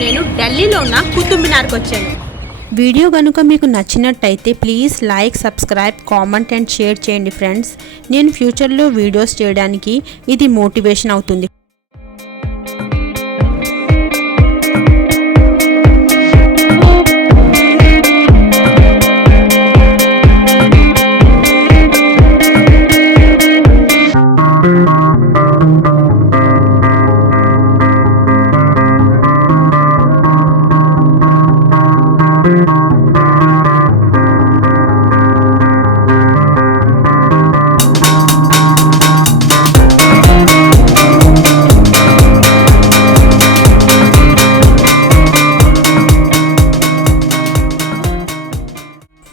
నేను ఢిల్లీలో ఉన్న కుతుబ్ మినార్కి వచ్చాను. వీడియో కనుక మీకు నచ్చినట్టయితే please like, subscribe, comment and share చేయండి ఫ్రెండ్స్. నేను ఫ్యూచర్లో వీడియోస్ చేయడానికి ఇది మోటివేషన్ అవుతుంది.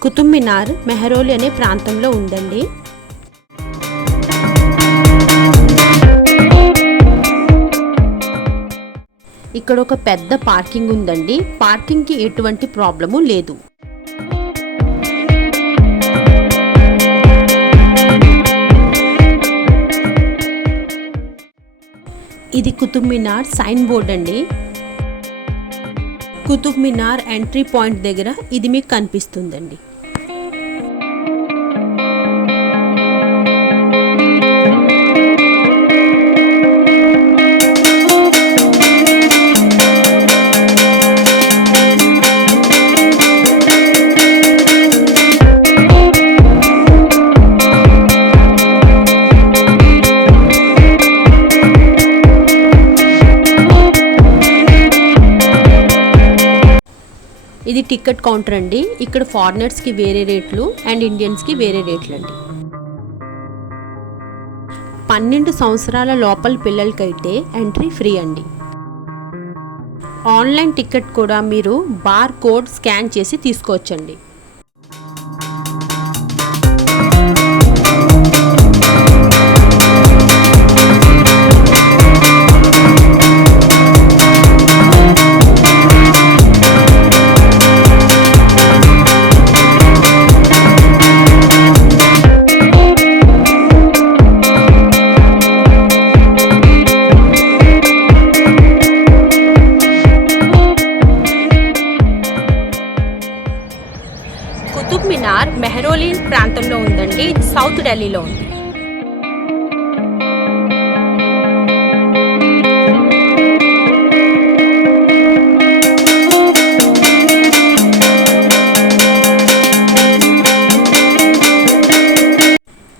కుతుబ్ మినార్ మెహ్రౌలి అనే ప్రాంతంలో ఉందండి. ఇక్కడ ఒక పెద్ద పార్కింగ్ ఉందండి. పార్కింగ్ కి ఎటువంటి ప్రాబ్లము లేదు. ఇది కుతుబ్ మినార్ సైన్ బోర్డ్ అండి. కుతుబ్ మినార్ ఎంట్రీ పాయింట్ దగ్గర ఇది మీకు కనిపిస్తుందండి. ఇది టికెట్ కౌంటర్ అండి. ఇక్కడ ఫారినర్స్ కి వేరే రేట్లు అండ్ ఇండియన్స్ కి వేరే రేట్లు అండి. 12 సంవత్సరాల లోపల పిల్లలకైతే ఎంట్రీ ఫ్రీ అండి. ఆన్లైన్ టికెట్ కూడా మీరు బార్ కోడ్ స్కాన్ చేసి తీసుకోవచ్చండి. కుతుబ్ మినార్ మెహ్రౌలి ప్రాంతంలో ఉందండి. ఇది సౌత్ ఢిల్లీలో ఉంది.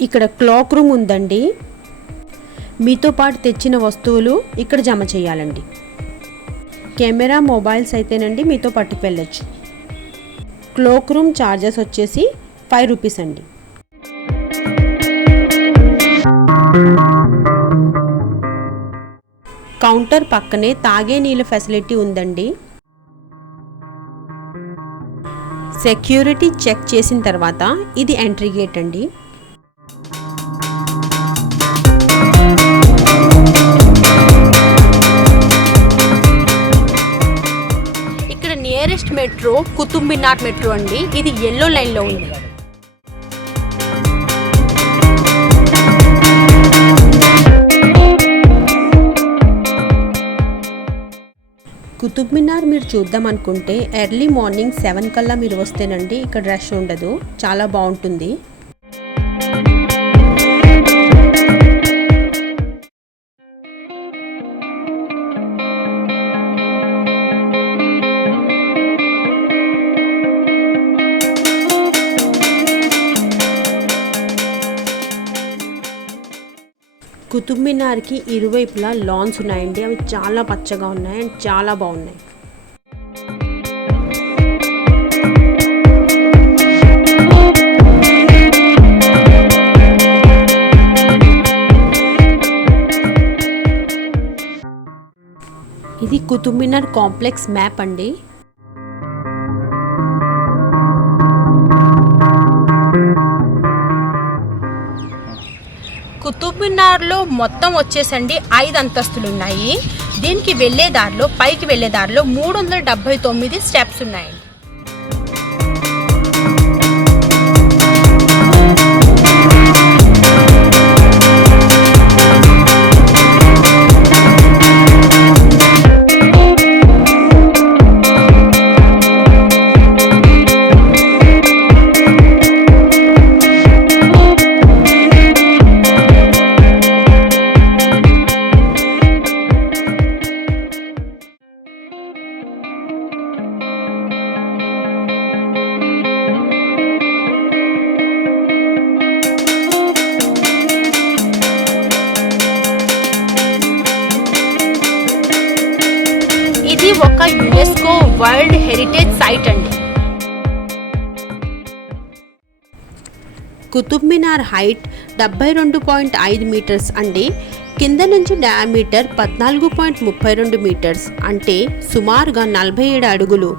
ఇక్కడ క్లాక్ రూమ్ ఉందండి. మీతో పాటు తెచ్చిన వస్తువులు ఇక్కడ జమ చేయాలండి. కెమెరా, మొబైల్స్ అయితేనండి మీతో పట్టుకు వెళ్ళొచ్చు. క్లాక్ రూమ్ ఛార్జెస్ వచ్చేసి 5 రూపీస్ అండి. కౌంటర్ పక్కనే తాగే నీళ్ళ ఫెసిలిటీ ఉందండి. సెక్యూరిటీ చెక్ చేసిన తర్వాత ఇది ఎంట్రీ గేట్ అండి. నియరెస్ట్ మెట్రో కుతుబ్ మినార్ మెట్రో అండి. ఇది yellow లైన్లో ఉంది. కుతుబ్ మినార్ మీరు చూద్దాం అనుకుంటే ఎర్లీ మార్నింగ్ 7 కల్లా మీరు వస్తేనండి ఇక్కడ రష్ ఉండదు. చాలా బాగుంటుంది. కుతుబ్ మినార్కి ఇరువైపులా లాన్స్ ఉన్నాయండి. అవి చాలా పచ్చగా ఉన్నాయి అండ్ చాలా బాగున్నాయి. ఇది కుతుబ్ మినార్ కాంప్లెక్స్ మ్యాప్ అండి. కుతుబ్ మినార్లో మొత్తం వచ్చేసండి 5 అంతస్తులు ఉన్నాయి. దీనికి వెళ్ళే దారిలో పైకి వెళ్ళే దారిలో 379 స్టెప్స్ ఉన్నాయి. ఒక యునెస్కో వరల్డ్ హెరిటేజ్ సైట్ అండి. కుతుబ్ మినార్ హైట్ 72.5 మీటర్స్ అండి. కింద నుంచి డయామీటర్ 14.32 మీటర్స్ అంటే సుమారుగా 47 అడుగులు.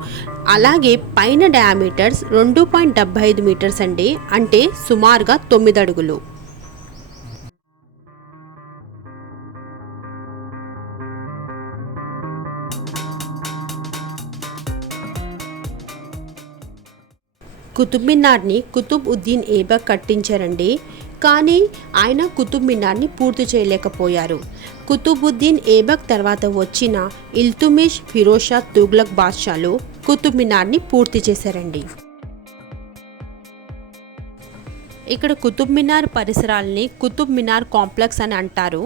అలాగే పైన డయామీటర్స్ 2.75 మీటర్స్ అండి అంటే సుమారుగా 9 అడుగులు. కుతుబ్ మినార్ని కుతుబ్ ఉద్దీన్ ఏబక్ కట్టించారండి. కానీ ఆయన కుతుబ్ మినార్ని పూర్తి చేయలేకపోయారు. కుతుబుద్దీన్ ఏబక్ తర్వాత వచ్చిన ఇల్తుమిష్, ఫిరోజ్ షా తుగ్లక్ బాద్షాలు కుతుబ్ మినార్ని పూర్తి చేశారండి. ఇక్కడ కుతుబ్ మినార్ పరిసరాలని కుతుబ్ మినార్ కాంప్లెక్స్ అని అంటారు.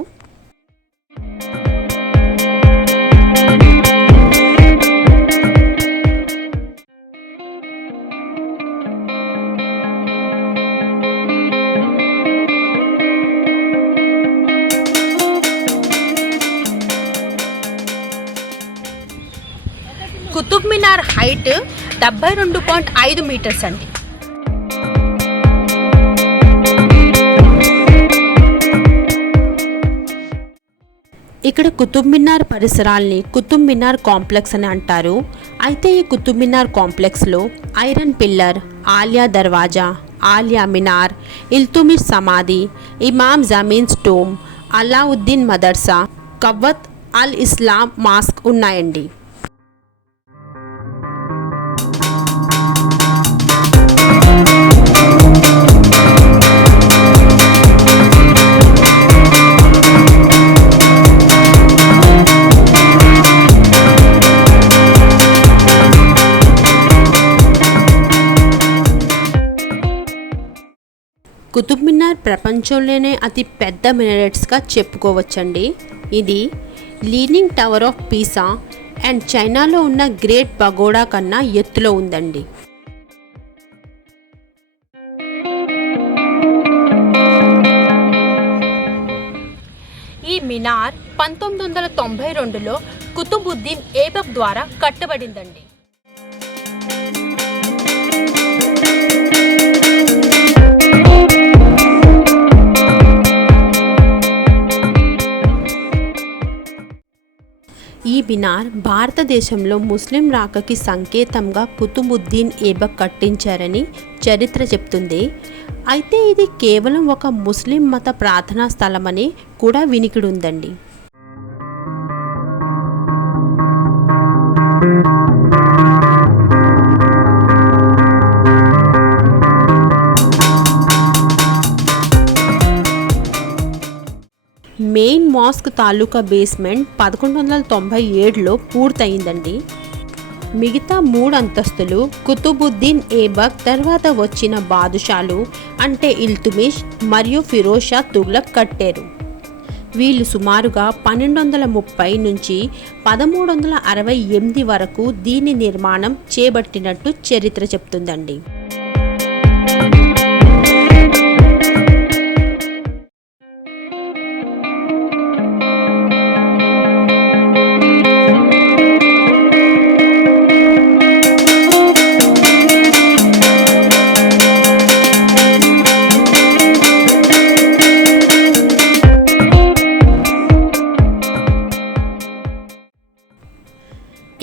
కుతుబ్ మినార్ హైట్ 72.5 మీటర్స్ అండి. ఇక్కడ కుతుబ్ మినార్ పరిసరాల్ని కుతుబ్ మినార్ కాంప్లెక్స్ అని అంటారు. అయితే ఈ కుతుబ్ మినార్ కాంప్లెక్స్లో ఐరన్ పిల్లర్, ఆలియా దర్వాజా, ఆలియా మినార్, ఇల్తుమిష్ సమాధి, ఇమామ్ జమీన్ స్టోమ్, అలావుద్దీన్ మదర్సా, కవ్వత్ అల్ ఇస్లాం మాస్క్ ఉన్నాయండి. కుతుబ్ మినార్ ప్రపంచంలోనే అతి పెద్ద మినరెట్స్గా చెప్పుకోవచ్చండి. ఇది leaning tower of Pisa and చైనాలో ఉన్న గ్రేట్ పగోడా కన్నా ఎత్తులో ఉందండి. ఈ మినార్ 1992లో కుతుబుద్దీన్ ఏబక్ ద్వారా కట్టబడిందండి. ఈ మినార్ భారతదేశంలో ముస్లిం రాకకి సంకేతంగా కుతుబుద్దీన్ ఏబక్ కట్టించారని చరిత్ర చెప్తుంది. అయితే ఇది కేవలం ఒక ముస్లిం మత ప్రార్థనా స్థలమని కూడా వినికిడి ఉందండి. మెయిన్ మాస్క్ తాలూకా బేస్మెంట్ 1197లో పూర్తయిందండి. మిగతా 3 అంతస్తులు కుతుబుద్దీన్ ఏబక్ తర్వాత వచ్చిన బాదుషాలు అంటే ఇల్తుమిష్ మరియు ఫిరోజ్ షా తుగ్లక్ కట్టారు. వీళ్ళు సుమారుగా 1230 నుంచి 1368 వరకు దీని నిర్మాణం చేపట్టినట్టు చరిత్ర చెప్తుందండి.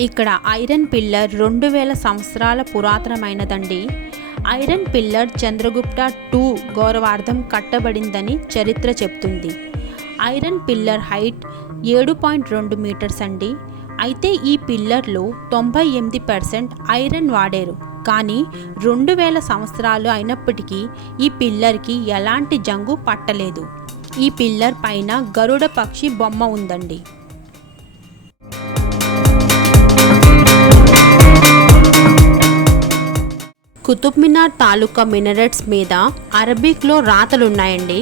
ఇక్కడ ఐరన్ పిల్లర్ 2000 సంవత్సరాల పురాతనమైనదండి. ఐరన్ పిల్లర్ చంద్రగుప్త II గౌరవార్థం కట్టబడిందని చరిత్ర చెప్తుంది. ఐరన్ పిల్లర్ హైట్ 7.2 మీటర్స్ అండి. అయితే ఈ పిల్లర్లో 98% ఐరన్ వాడారు. కానీ 2000 సంవత్సరాలు అయినప్పటికీ ఈ పిల్లర్కి ఎలాంటి జంగు పట్టలేదు. ఈ పిల్లర్ పైన గరుడ పక్షి బొమ్మ ఉందండి. కుతుబ్ మినార్ తాలూకా మినరెట్స్ మీద అరబిక్లో రాతలున్నాయండి.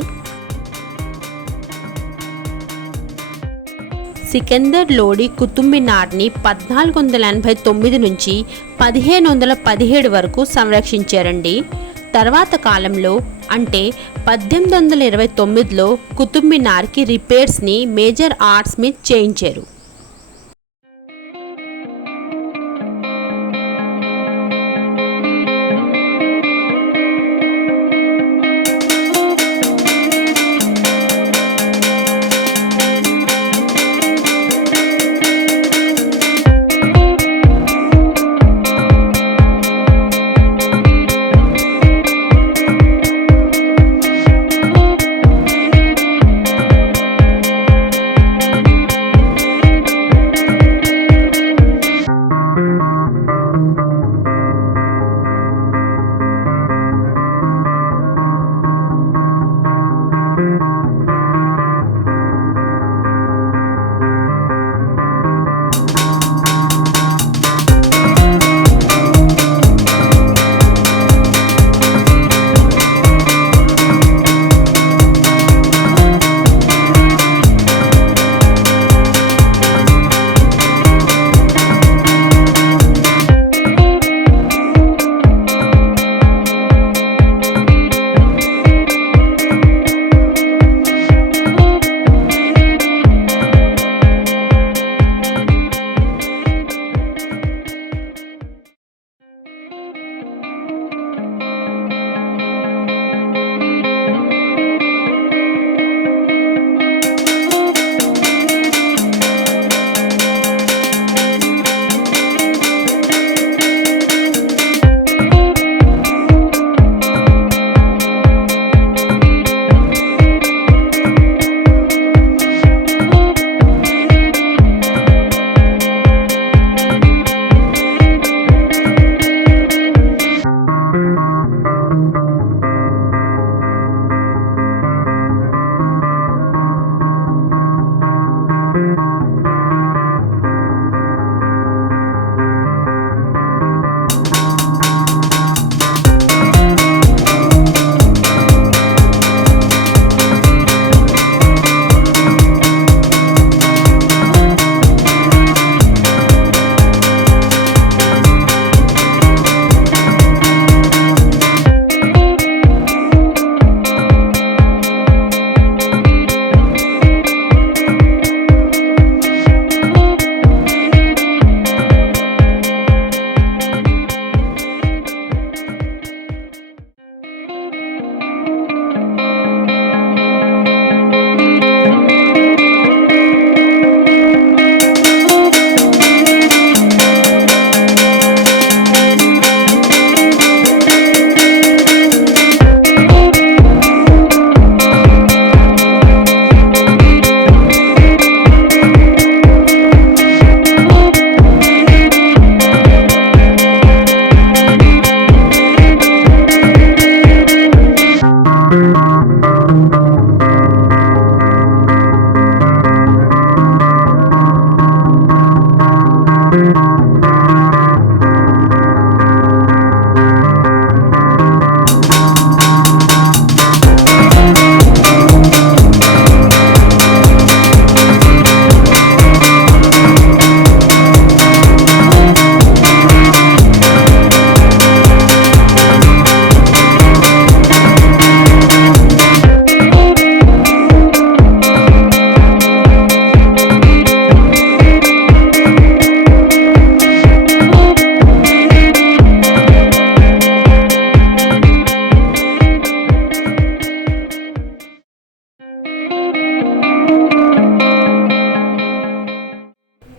సికందర్ లోడి కుతుబ్ మినార్ని 1489 నుంచి 1517 వరకు సంరక్షించారండి. తర్వాత కాలంలో అంటే 1829లో కుతుబ్ మినార్కి రిపేర్స్ని మేజర్ ఆర్ట్ స్మిత్ చేయించారు.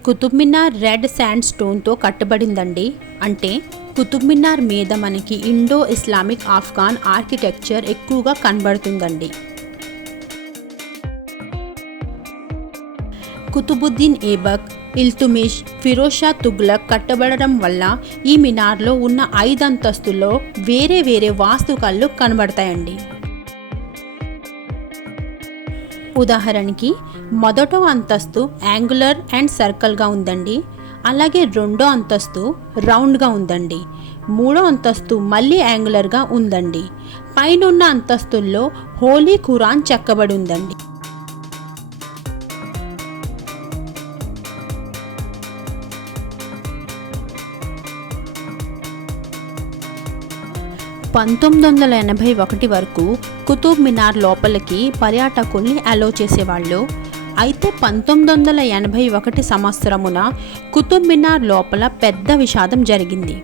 కుతుబ్ మినార్ రెడ్ శాండ్ స్టోన్తో కట్టబడిందండి. అంటే కుతుబ్ మినార్ మీద మనకి ఇండో ఇస్లామిక్ ఆఫ్ఘాన్ ఆర్కిటెక్చర్ ఎక్కువగా కనబడుతుందండి. కుతుబుద్దీన్ ఏబక్, ఇల్తుమిష్, ఫిరోజ్ షా తుగ్లక్ కట్టబడడం వల్ల ఈ మినార్లో ఉన్న 5 అంతస్తుల్లో వేరే వేరే వాస్తుకళ్ళు కనబడతాయండి. ఉదాహరణకి మొదటో అంతస్తు యాంగులర్ అండ్ సర్కిల్గా ఉందండి. అలాగే రెండో అంతస్తు రౌండ్గా ఉందండి. మూడో అంతస్తు మళ్ళీ యాంగులర్గా ఉందండి. పైనున్న అంతస్తుల్లో హోలీ ఖురాన్ చెక్కబడి ఉందండి. (1981) వరకు కుతుబ్ మినార్ లోపలికి పర్యాటకుల్ని అలో చేసేవాళ్ళు. అయితే 1981 సంవత్సరమున కుతుబ్ మినార్ లోపల పెద్ద విషాదం జరిగింది.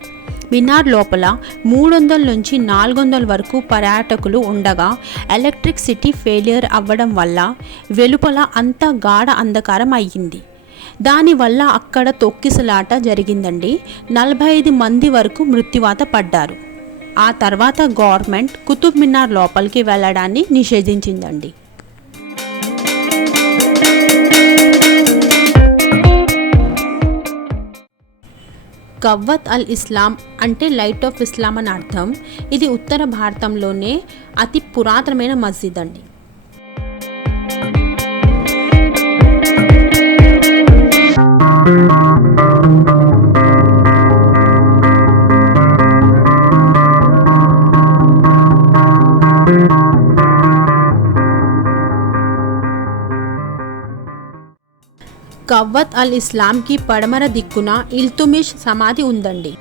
మినార్ లోపల 300 నుంచి 400 వరకు పర్యాటకులు ఉండగా ఎలక్ట్రిసిటీ ఫెయిలియర్ అవ్వడం వల్ల వెలుపల అంతా గాఢ అంధకారం అయ్యింది. దానివల్ల అక్కడ తొక్కిసలాట జరిగిందండి. 45 మంది వరకు మృత్యువాత పడ్డారు. ఆ తర్వాత గవర్నమెంట్ కుతుబ్ మినార్ లోపలికి వెళ్ళడాన్ని నిషేధించిందండి. కవ్వత్ అల్ ఇస్లాం అంటే లైట్ ఆఫ్ ఇస్లాం అని అర్థం. ఇది ఉత్తర భారతంలోనే అతి పురాతనమైన మస్జిద్ అండి. కవ్వత్ అల్ ఇస్లాంకి పడమర దిక్కున ఇల్తుమిష్ సమాధి ఉందండి.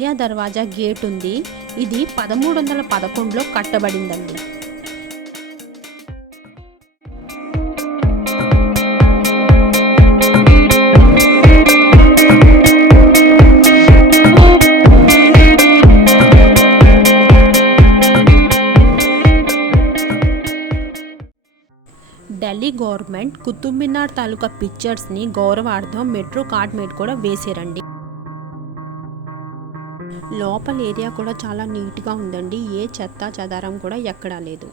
ఆలియా దర్వాజా గేట్ ఉంది. ఇది 1311లో కట్టబడిందండి. ఢిల్లీ గవర్నమెంట్ కుతుబ్ మినార్ తాలూకా పిక్చర్స్ని గౌరవార్థం మెట్రో కార్డ్ మీద కూడా వేసారండి. లోపల ఏరియా కూడా చాలా నీట్గా ఉందండి. ఏ చెత్త చెదారం కూడా ఎక్కడా లేదు.